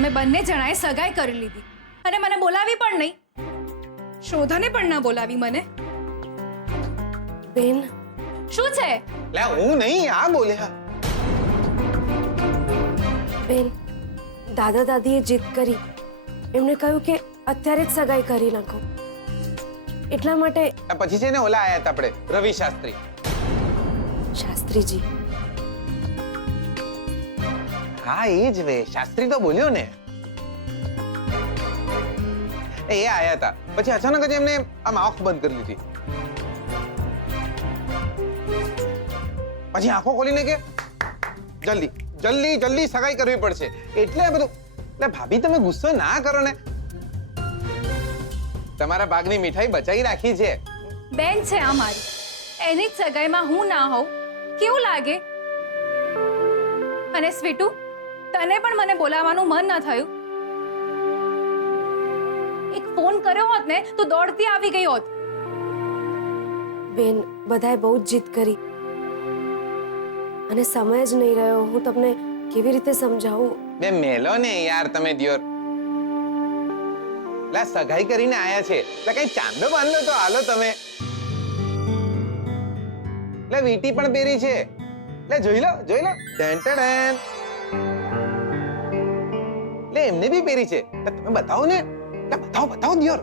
તમે બંને જણાએ સગાઈ કરી લીધી અને મને બોલાવી પણ નહીં. શોધાને પણ ના બોલાવી મને. બેન, શું છે? લે હું નહીં, આ બોલ્યા. બેન, દાદા દાદીએ જીદ કરી. એમણે કહ્યું કે અત્યારે જ સગાઈ કરી નાખો. એટલા માટે પછી છે ને ઓલા આયા હતા આપણે રવિ શાસ્ત્રી. શાસ્ત્રીજી. હા એ જ વે, શાસ્ત્રી તો બોલ્યો ને. એ આયા હતા, પછી અચાનક જ એમને આમ આંખ બંધ કરી લીધી. પછી આંખો ખોલીને કે જલ્દી જલ્દી જલ્દી સગાઈ કરવી પડશે. એટલે આ બધું. એટલે ભાભી તમે ગુસ્સો ના કરો ને, તમારા ભાગની મીઠાઈ બચાવી રાખી છે. બેન છે અમારી, એની જ સગાઈમાં હું ના હોઉં કેવું લાગે? અને સ્વીટુ, તને પણ મને બોલાવવાનું મન ન થયું? એક ફોન કર્યો હોત ને તો દોડતી આવી ગઈ હોત. બેન, બધાએ બહુ જ જીદ કરી અને સમય જ નહીં રહ્યો. હું તમને કેવી રીતે સમજાવું? બે મેલો ને યાર તમે દિયોર. લા સગાઈ કરીને આયા છે એટલે કઈ ચાંદો બાંધલો તો હાલો તમે. લે વીટી પણ પહેરી છે. લે જોઈ લો જોઈ લો. Done done. લે એમને બી પહેરી છે. તમે બતાવો ને. લે બતાવો બતાવો દિયોર.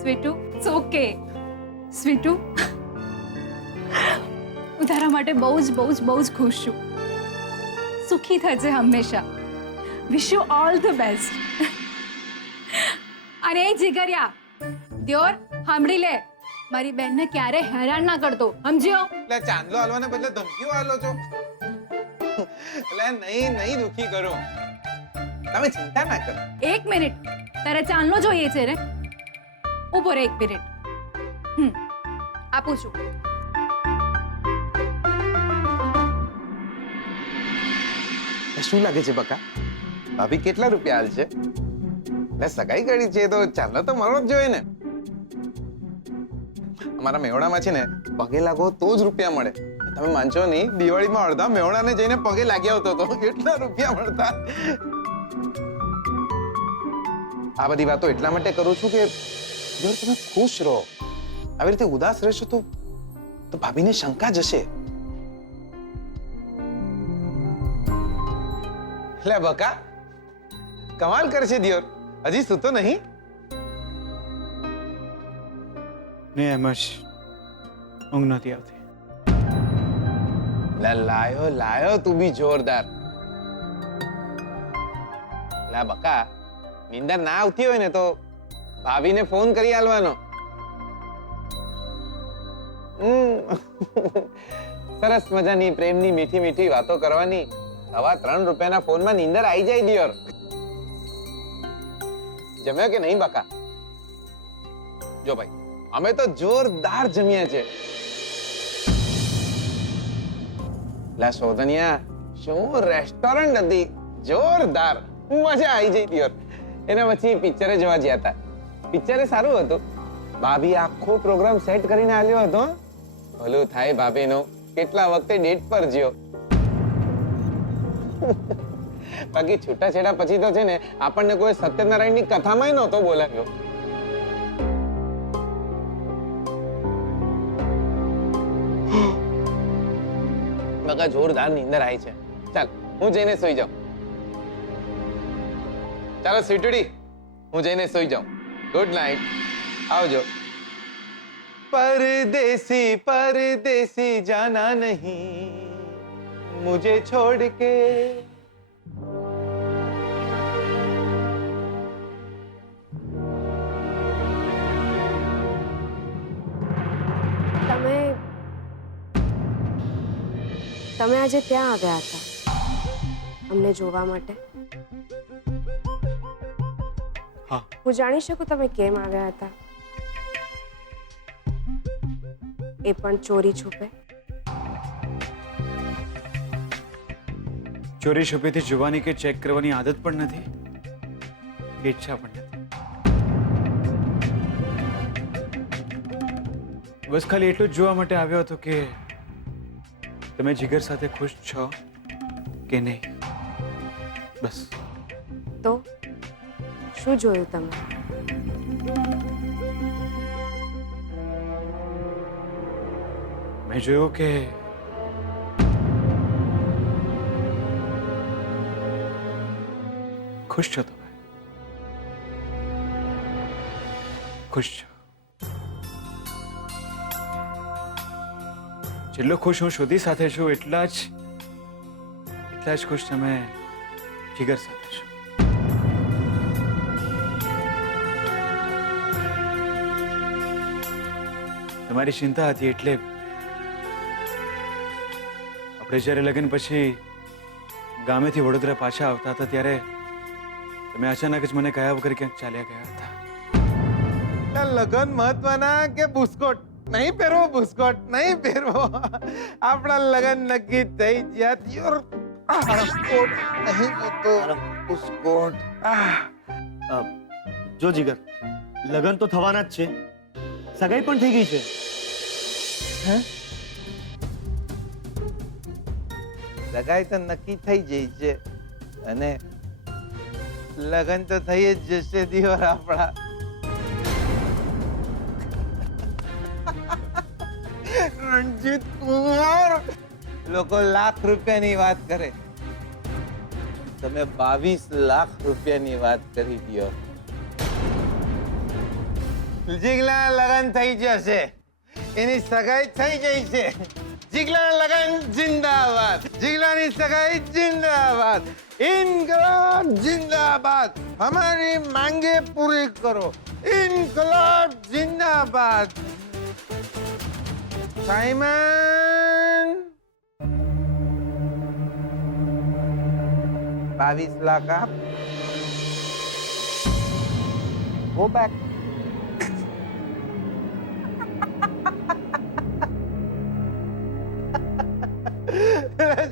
Sweetu, it's okay. સ્વીટુ, હું તારા માટે બહુ જ ખુશ છું. સુખી થજે હંમેશા. Wish you all the best. અને એ જીગરિયા, દિયોર સાંભળી લે, મારી બહેનને ક્યારે હેરાન ના કરતો, સમજ્યો? લે ચાંદલો હાલવાને બદલે ધમકીઓ હાલો છો. લે નહીં નહીં દુખી કરો, તમે ચિંતા ના કરો. એક મિનિટ, તારે ચાંદલો જોઈએ છે રે? ઉભો રે એક મિનિટ. આપું છું. શું લાગે છે બકા? ભાભી કેટલા રૂપિયા હાલ છે? લે સગાઈ કરી છે તો ચાંદલો તો મળવો જ જોઈએ ને. અમારા મેવડામાં છે ને પગે લાગો તો જ રૂપિયા મળે. તમે માનશો નહીં, દિવાળીમાં અડધા મેવડાને જઈને પગે લાગી આવતો હતો. કેટલા રૂપિયા મળતા. આ બધી વાતો એટલા માટે કરું છું કે જો તમે ખુશ રહો. આવી રીતે ઉદાસ રહેશો તો ભાભીને શંકા જશે. લે બકા, કમાલ કરશે દિયોર. હજી સૂતો નહીં? ને એમ જ ઊંઘ નથી આવતી. લે લાયો લાયો તું બી જોરદાર. લા બકા, નીંદર ના આવતી હોય ને તો ભાભીને ફોન કરી આલવાનો. સરસ મજાની પ્રેમની મીઠી મીઠી વાતો કરવાની. 3.25 રૂપિયાના ફોનમાં નીંદર આવી જાય દિયોર. જમ્યો કે નહીં બકા? જો ભાઈ, અમે તો જોરદાર જમ્યા છે. લા શોધનિયા, શું રેસ્ટોરન્ટ હતી, જોરદાર, મજા આવી જઈ દિયોર. એના પછી પિક્ચરે જોવા ગયા હતા. પિક્ચરે સારું હતું. ભાભી આખો પ્રોગ્રામ સેટ કરીને આલ્યો હતો. ભલું થાય ભાભીનું, કેટલા વખતે ડેટ પર જ્યો. બાકી છૂટાછેડા પછી તો છે ને આપણને કોઈ સત્યનારાયણની કથામાં નહોતો બોલાવ્યો. બકા જોરદાર નીંદર આવી છે. ચાલ હું જઈને સુઈ જાઉં. ચાલો સ્વીટડી, હું જઈને સુઈ જાઉં. ગુડ નાઇટ, આવજો. परदेसी परदेसी जाना नहीं मुझे छोड़ के. તમે આજે ત્યાં આવ્યા હતા અમને જોવા માટે? હા. હું જાણી શકું તમે કેમ આવ્યા હતા? એ પણ ચોરી છુપે? ચોરી છુપેથી જોવાની કે ચેક કરવાની આદત પણ નથી, ઈચ્છા પણ નથી. બસ ખાલી એટલું જ જોવા માટે આવ્યો હતો કે તમે જીગર સાથે ખુશ છો કે નહીં. બસ. તો શું જોયું તમે? મેં જોયું કે ખુશ છો તમે. ખુશ છો. જેટલો ખુશ હું શ્રુતિ સાથે છું એટલા જ ખુશ તમે જીગર સાથે છો. તમારી ચિંતા હતી એટલે આપણે જ્યારે લગ્ન પછી ગામેથી વડોદરા પાછા આવતા હતા ત્યારે તમે અચાનક જ મને કયા વગર ક્યાંક ચાલ્યા ગયા હતા. લગન મહત્વના કે બુસ્કોટ? નહીં પહેરવો બુસ્કોટ, નહીં પહેરવો. આપણા લગન નક્કી થઈ ગયા. યોર બુસ્કોટ નહીં જોતો. બુસ્કોટ. જો જીગર, લગન તો થવાના જ છે, સગાઈ પણ થઈ ગઈ છે. હે? સગાઈ તો નક્કી થઈ જઈ છે અને લગન તો થઈ જ જશે દિયોર આપણા. રણજીત કુમાર, લોકો લાખ રૂપિયાની વાત કરે, તમે 22 લાખ રૂપિયાની વાત કરી દિયો. જીગલા લગન થઈ જશે, એની સગાઈ થઈ ગઈ છે. જીગલા લગન જિંદાબાદ, જીગલાની સગાઈ જિંદાબાદ, ઇન્કલાબ જિંદાબાદ, હમારી માંગે પૂરી કરો, ઇન્કલાબ જિંદાબાદ. સાયમન 22 લાખ આપ. Go back.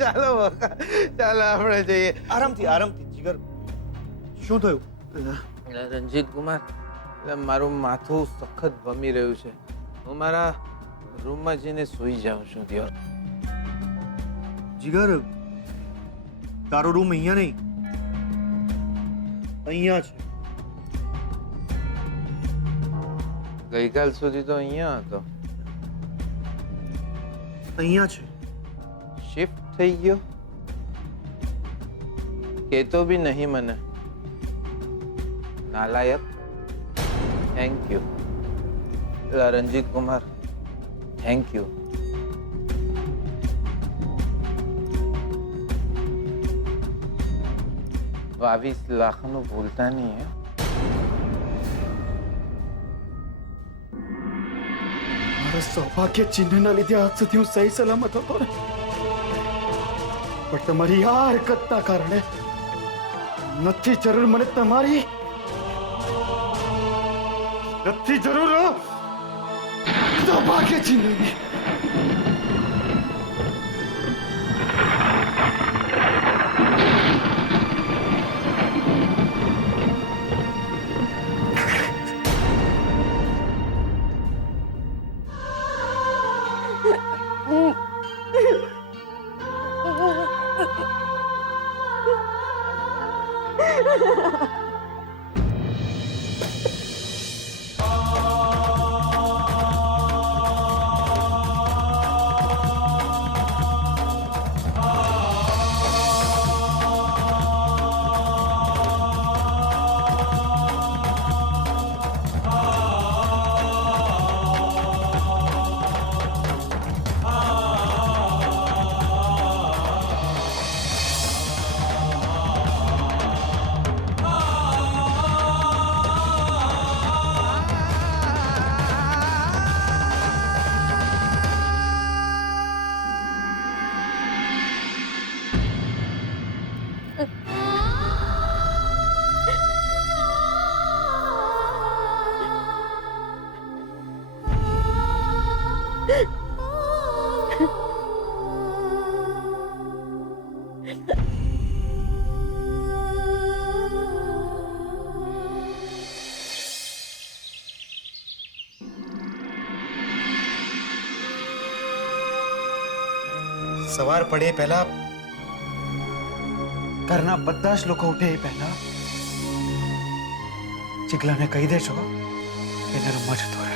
ચાલો બકા, ચાલો આપણે જઈએ. આરામથી આરામથી જીગર, શું થયું? રણજીત કુમાર, મારું માથું સખત ભમી રહ્યું છે. હું મારા રૂમમાં જઈને સૂઈ જાઉં છું. દિયોર, જીગર, તારો રૂમ અહીંયા નહીં, અહીંયા છે. ગઈકાલ સુધી તો અહીંયા હતો. અહીંયા છે. શિફ્ટ થઈ ગયો? કહેતો બી નહીં મને. નાલાયક. Thank you Ranjit Kumar, thank you. 22 લાખનું ભૂલતા નહીં. હે, મારા સૌભાગ્ય ચિહ્નના લીધે આજ સુધી હું સહી સલામત હતો ને, પણ તમારી આ હરકતના કારણે નથી જરૂર મને તમારી, નથી જરૂર સૌભાગ્ય ચિહ્નની. સવાર પડે પહેલા ઘરના બધા જ લોકો ઉઠે એ પહેલા ચિગલાને કહી દેજો એને રમવા જતો રહે.